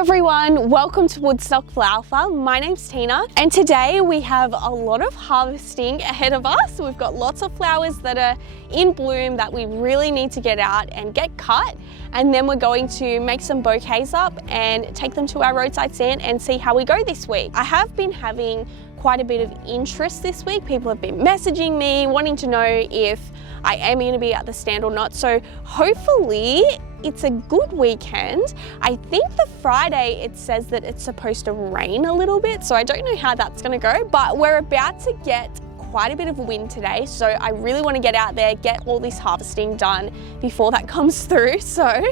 everyone, welcome to Woodstock Flower Farm. My name's Tina and today we have a lot of harvesting ahead of us. We've got lots of flowers that are in bloom that we really need to get out and get cut, and then we're going to make some bouquets up and take them to our roadside stand and see how we go this week. I have been having quite a bit of interest this week. People have been messaging me wanting to know if I am going to be at the stand or not, so hopefully it's a good weekend. I think the Friday it says that it's supposed to rain a little bit, so I don't know how that's going to go, but we're about to get quite a bit of wind today, so I really want to get out there, get all this harvesting done before that comes through, so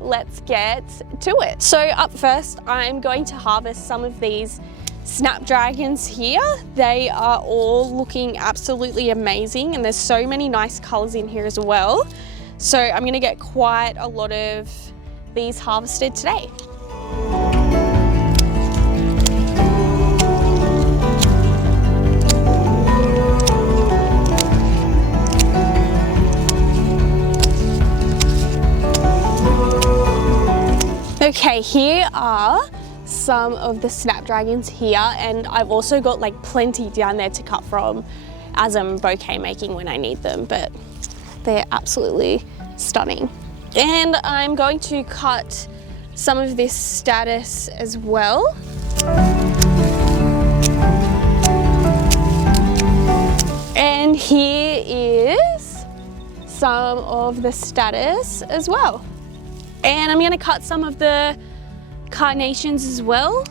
let's get to it. So up first, I'm going to harvest some of these snapdragons here. They are all looking absolutely amazing and there's so many nice colors in here as well. So I'm going to get quite a lot of these harvested today. Okay, here are some of the snapdragons here, and I've also got like plenty down there to cut from as I'm bouquet making when I need them, but they're absolutely stunning. And I'm going to cut some of this status as well. And here is some of the status as well. And I'm going to cut some of the carnations as well.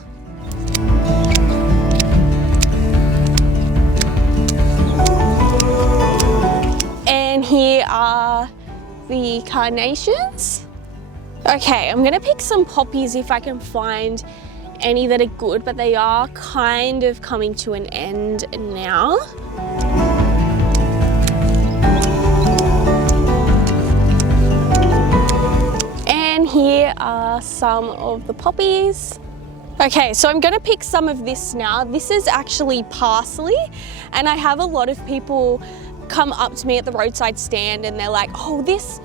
And here are the carnations. Okay, I'm gonna pick some poppies if I can find any that are good, but they are kind of coming to an end now. And here are some of the poppies. Okay, so I'm gonna pick some of this now. This is actually parsley, and I have a lot of people come up to me at the roadside stand and they're like, oh, this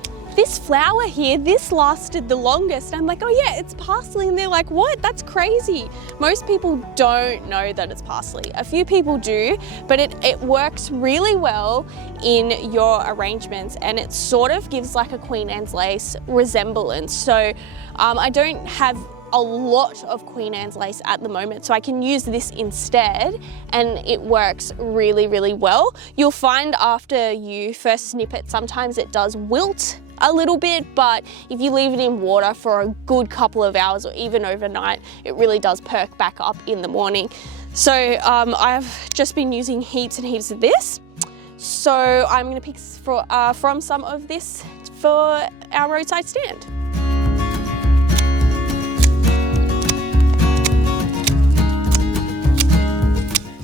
flower here, this lasted the longest. I'm like, oh yeah, it's parsley. And they're like, what? That's crazy. Most people don't know that it's parsley. A few people do, but it works really well in your arrangements, and it sort of gives like a Queen Anne's lace resemblance. So I don't have a lot of Queen Anne's lace at the moment, so I can use this instead, and it works really, really well. You'll find after you first snip it, sometimes it does wilt a little bit, but if you leave it in water for a good couple of hours or even overnight, it really does perk back up in the morning. So I've just been using heaps and heaps of this. So I'm gonna pick from some of this for our roadside stand.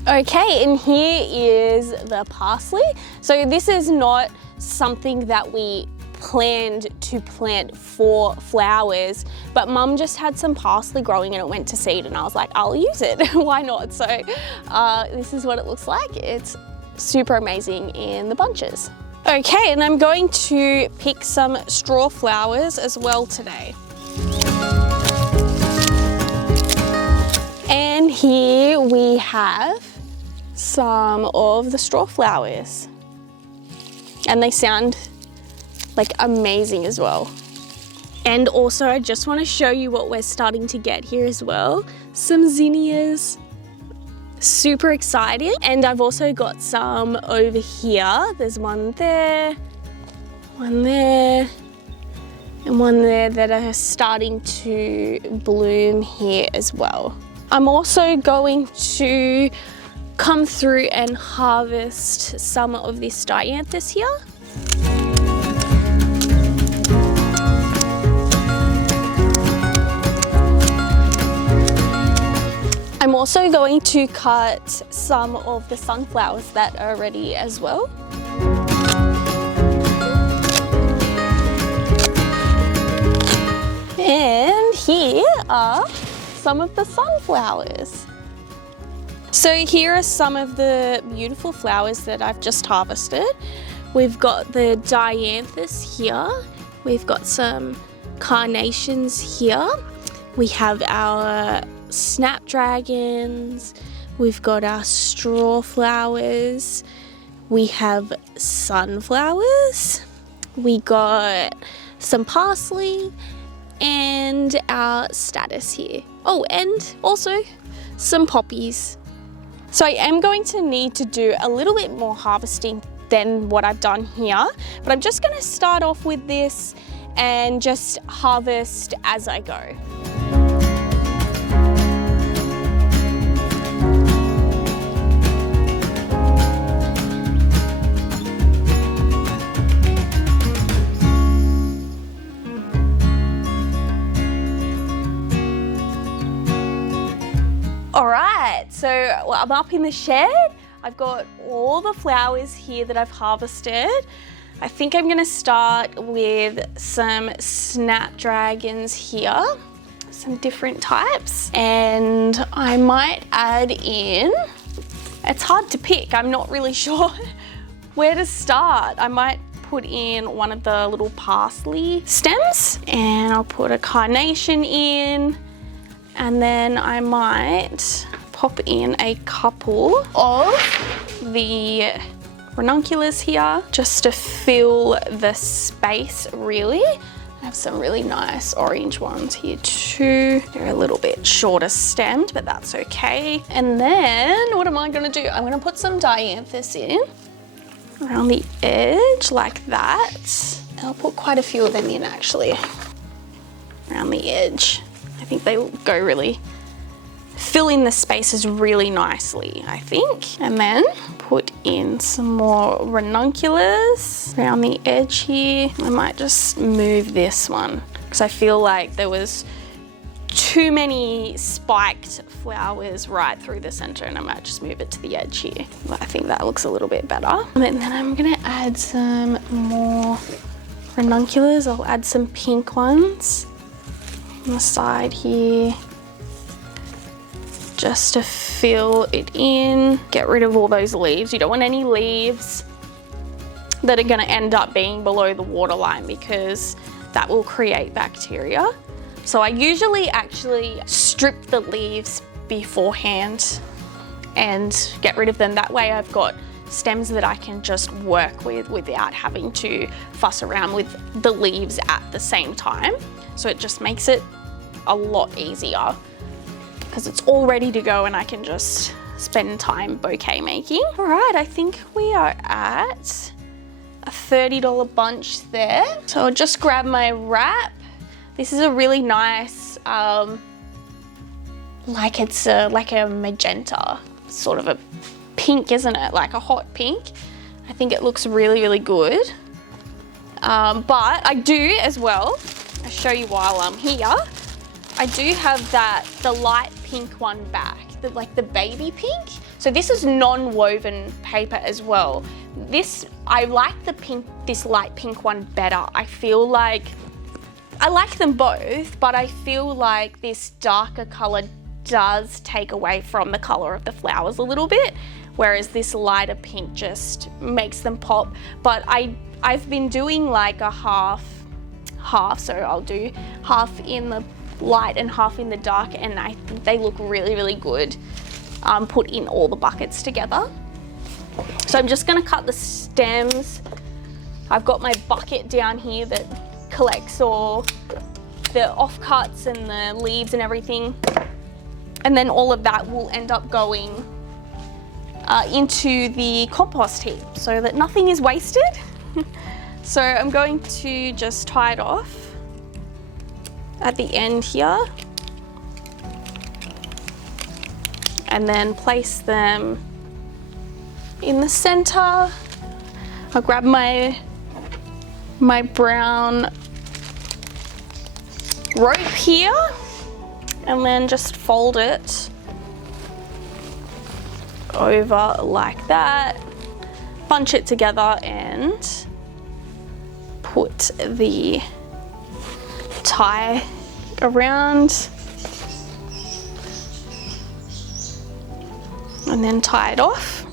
Okay, and here is the parsley. So this is not something that we planned to plant for flowers, but Mum just had some parsley growing and it went to seed, and I was like, I'll use it, why not? So this is what it looks like. It's super amazing in the bunches. Okay, and I'm going to pick some straw flowers as well today. And here we have some of the straw flowers, and they sound like amazing as well. And also I just want to show you what we're starting to get here as well. Some zinnias, super exciting. And I've also got some over here. There's one there, and one there that are starting to bloom here as well. I'm also going to come through and harvest some of this dianthus here. I'm also going to cut some of the sunflowers that are ready as well. And here are some of the sunflowers. So here are some of the beautiful flowers that I've just harvested. We've got the dianthus here. We've got some carnations here. We have our snapdragons, we've got our straw flowers, we have sunflowers, we got some parsley, and our statice here. Oh, and also some poppies. So I am going to need to do a little bit more harvesting than what I've done here, but I'm just gonna start off with this and just harvest as I go. Alright, so I'm up in the shed. I've got all the flowers here that I've harvested. I think I'm gonna start with some snapdragons here, some different types, and I might add in, it's hard to pick, I'm not really sure where to start. I might put in one of the little parsley stems, and I'll put a carnation in, and then I might pop in a couple of the ranunculus here just to fill the space really. I have some really nice orange ones here too. They're a little bit shorter stemmed, but that's okay. And then what am I gonna do? I'm gonna put some dianthus in around the edge like that. I'll put quite a few of them in actually around the edge. I think they go really, fill in the spaces really nicely, I think. And then put in some more ranunculus around the edge here. I might just move this one because I feel like there was too many spiked flowers right through the center, and I might just move it to the edge here. I think that looks a little bit better. And then I'm gonna add some more ranunculus. I'll add some pink ones on the side here, just to fill it in. Get rid of all those leaves. You don't want any leaves that are gonna end up being below the waterline because that will create bacteria. So I usually actually strip the leaves beforehand and get rid of them. That way I've got stems that I can just work with without having to fuss around with the leaves at the same time. So it just makes it a lot easier because it's all ready to go and I can just spend time bouquet making. All right, I think we are at a $30 bunch there. So I'll just grab my wrap. This is a really nice, like it's like a magenta, sort of a pink, isn't it? Like a hot pink. I think it looks really, really good. But I do as well, I'll show you while I'm here, I do have the light pink one back, like the baby pink. So this is non-woven paper as well. I like this light pink one better. I feel like, I like them both, but I feel like this darker color does take away from the color of the flowers a little bit, whereas this lighter pink just makes them pop. But I've been doing like a half, so I'll do half in the light and half in the dark, and I think they look really, really good put in all the buckets together. So I'm just gonna cut the stems. I've got my bucket down here that collects all the offcuts and the leaves and everything, and then all of that will end up going into the compost heap so that nothing is wasted. So I'm going to just tie it off at the end here and then place them in the center. I'll grab my brown rope here and then just fold it over like that, bunch it together and put the tie around and then tie it off.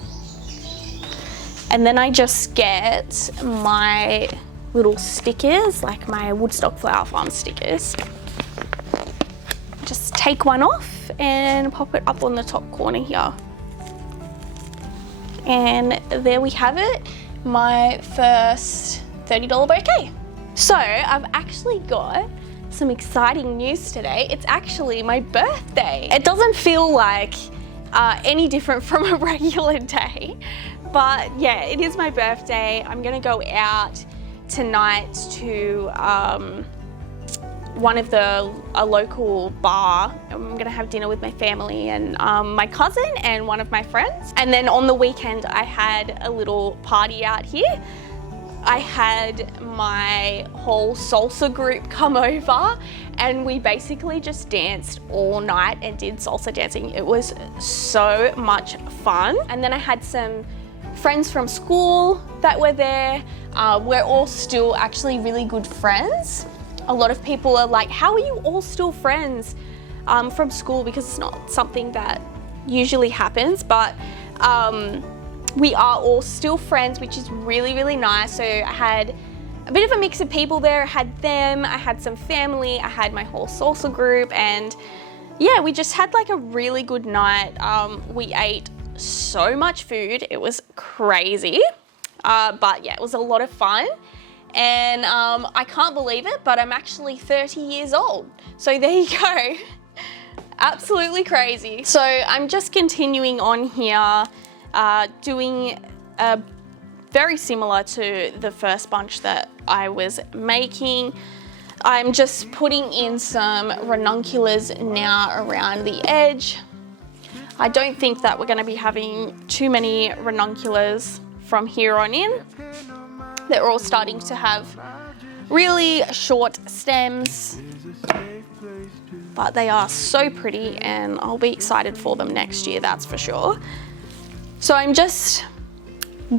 And then I just get my little stickers, like my Woodstock Flower Farm stickers, take one off and pop it up on the top corner here. And there we have it, my first $30 bouquet. So I've actually got some exciting news today. It's actually my birthday. It doesn't feel like any different from a regular day, but yeah, it is my birthday. I'm gonna go out tonight to a local bar. I'm gonna have dinner with my family and my cousin and one of my friends. And then on the weekend, I had a little party out here. I had my whole salsa group come over and we basically just danced all night and did salsa dancing. It was so much fun. And then I had some friends from school that were there. We're all still actually really good friends. A lot of people are like, how are you all still friends from school? Because it's not something that usually happens, but we are all still friends, which is really, really nice. So I had a bit of a mix of people there. I had them, I had some family, I had my whole salsa group, and yeah, we just had like a really good night. We ate so much food, it was crazy. But yeah, it was a lot of fun. And I can't believe it, but I'm actually 30 years old. So there you go. Absolutely crazy. So I'm just continuing on here, doing very similar to the first bunch that I was making. I'm just putting in some ranunculus now around the edge. I don't think that we're gonna be having too many ranunculus from here on in. They're all starting to have really short stems, but they are so pretty and I'll be excited for them next year, that's for sure. So I'm just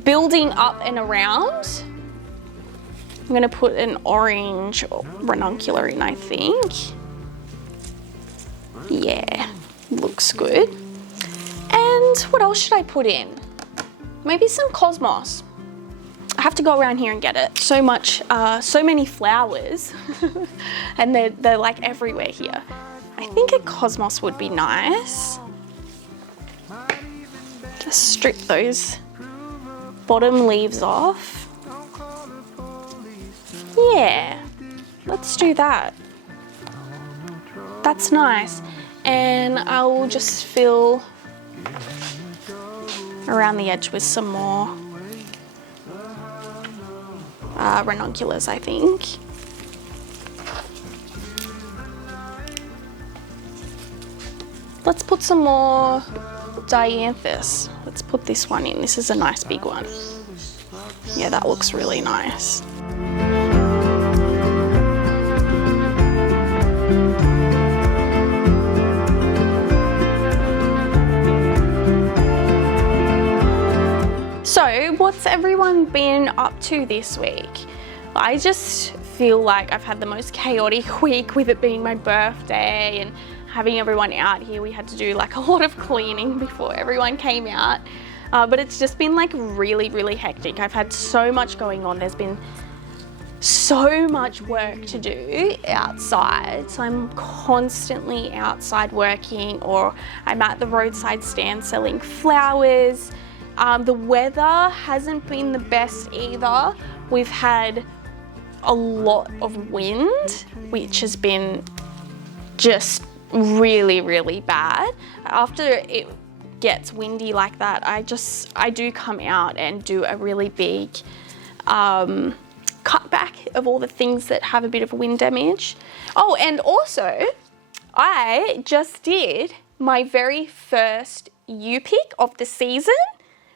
building up and around. I'm gonna put an orange ranuncular in, I think. Yeah, looks good. And what else should I put in? Maybe some cosmos. I have to go around here and get it. So many flowers and they're like everywhere here. I think a cosmos would be nice. Just strip those bottom leaves off. Yeah, let's do that. That's nice. And I will just fill around the edge with some more ranunculus, I think. Let's put some more dianthus. Let's put this one in. This is a nice big one. Yeah, that looks really nice. So, what's everyone been up to this week? I just feel like I've had the most chaotic week with it being my birthday and having everyone out here. We had to do like a lot of cleaning before everyone came out. But it's just been like really, really hectic. I've had so much going on. There's been so much work to do outside. So I'm constantly outside working, or I'm at the roadside stand selling flowers. The weather hasn't been the best either. We've had a lot of wind, which has been just really, really bad. After it gets windy like that, I do come out and do a really big cutback of all the things that have a bit of wind damage. Oh, and also I just did my very first U-pick of the season,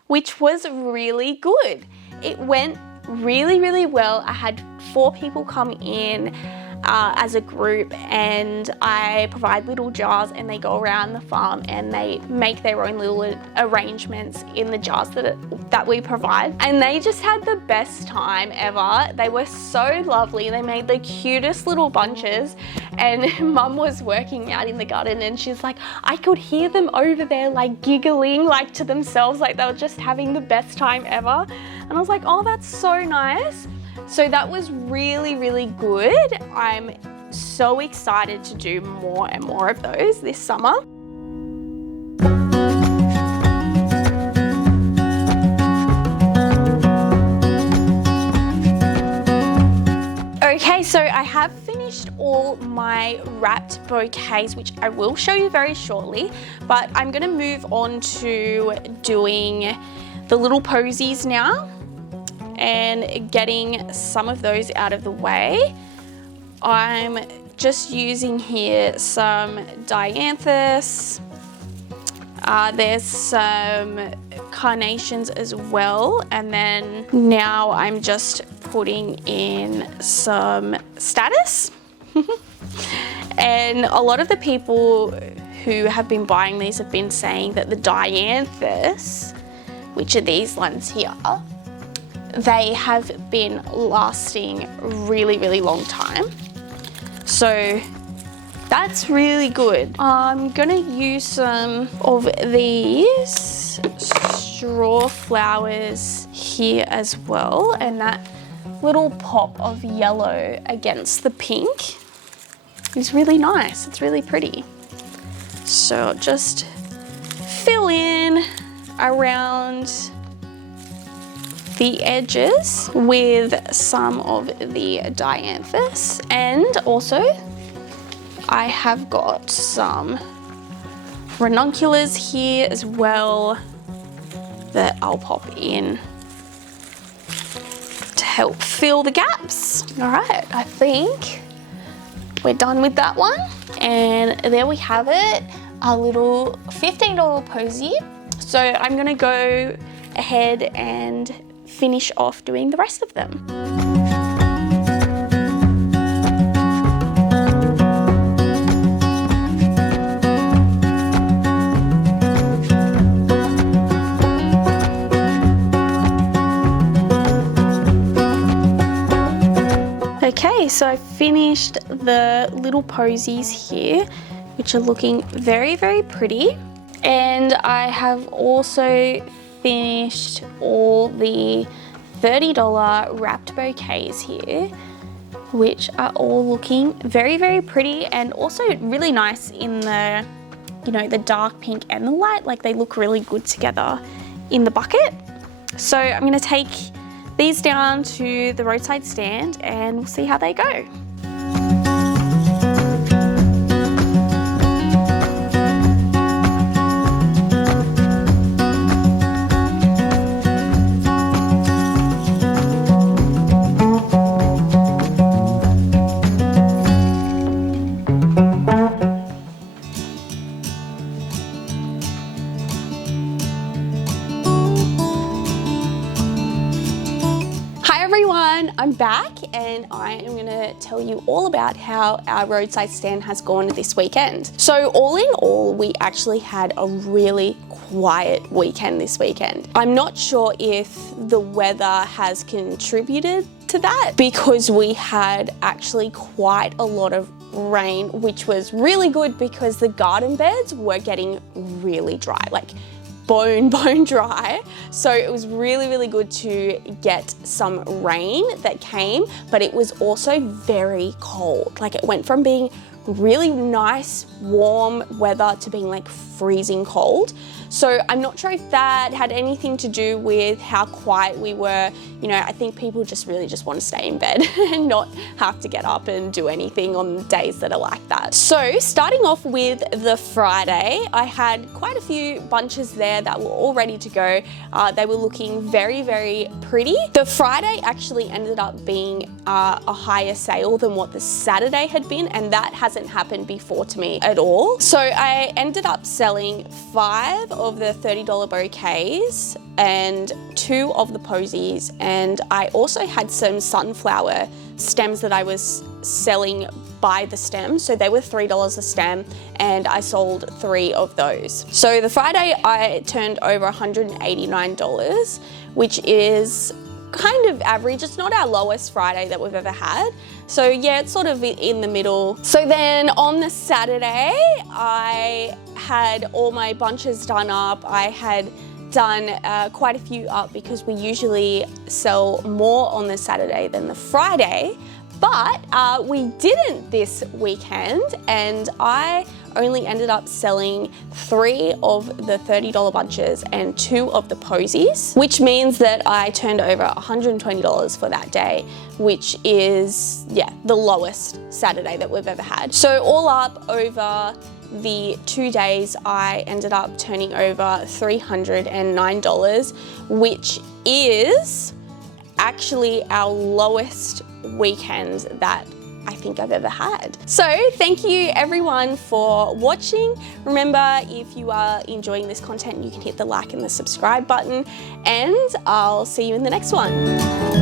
which was really good. It went really, really well. I had 4 people come in as a group, and I provide little jars and they go around the farm and they make their own little arrangements in the jars that we provide, and they just had the best time ever. They were so lovely. They made the cutest little bunches, and Mum was working out in the garden and she's like, I could hear them over there like giggling like to themselves, like they were just having the best time ever. And I was like, oh, that's so nice. So that was really, really good. I'm so excited to do more and more of those this summer. Okay, so I have finished all my wrapped bouquets, which I will show you very shortly, but I'm gonna move on to doing the little posies now and getting some of those out of the way. I'm just using here some dianthus. There's some carnations as well, and then now I'm just putting in some status. And a lot of the people who have been buying these have been saying that the dianthus, which are these ones here, they have been lasting really long time. So that's really good. I'm gonna use some of these straw flowers here as well, and that little pop of yellow against the pink is really nice. It's really pretty. So I'll just fill in around the edges with some of the dianthus, and also I have got some ranunculus here as well that I'll pop in to help fill the gaps. All right, I think we're done with that one. And there we have it, our little $15 posy. So I'm gonna go ahead and finish off doing the rest of them. Okay, so I finished the little posies here, which are looking very pretty. And I have also finished all the $30 wrapped bouquets here, which are all looking very pretty and also really nice in the, you know, the dark pink and the light. Like, they look really good together in the bucket. So I'm gonna take these down to the roadside stand and we'll see how they go. I'm back and I am gonna tell you all about how our roadside stand has gone this weekend. So all in all, we actually had a really quiet weekend this weekend. I'm not sure if the weather has contributed to that, because we had actually quite a lot of rain, which was really good because the garden beds were getting really dry, like bone dry. So it was really good to get some rain that came, but it was also very cold. Like, it went from being really nice, warm weather to being like freezing cold. So I'm not sure if that had anything to do with how quiet we were. You know, I think people just really want to stay in bed and not have to get up and do anything on days that are like that. So starting off with the Friday, I had quite a few bunches there that were all ready to go. They were looking very pretty. The Friday actually ended up being a higher sale than what the Saturday had been, and that hasn't happened before to me at all. So I ended up selling 5 of the $30 bouquets and 2 of the posies, and I also had some sunflower stems that I was selling by the stem. So they were $3 a stem and I sold 3 of those. So the Friday I turned over $189, which is kind of average. It's not our lowest Friday that we've ever had. So yeah, it's sort of in the middle. So then on the Saturday, I had all my bunches done up. I had done quite a few up because we usually sell more on the Saturday than the Friday. But we didn't this weekend, and I only ended up selling 3 of the $30 bunches and 2 of the posies, which means that I turned over $120 for that day, which is, yeah, the lowest Saturday that we've ever had. So all up, over the 2 days, I ended up turning over $309, which is actually our lowest weekend that I think I've ever had. So thank you everyone for watching. Remember, if you are enjoying this content, you can hit the like and the subscribe button, and I'll see you in the next one.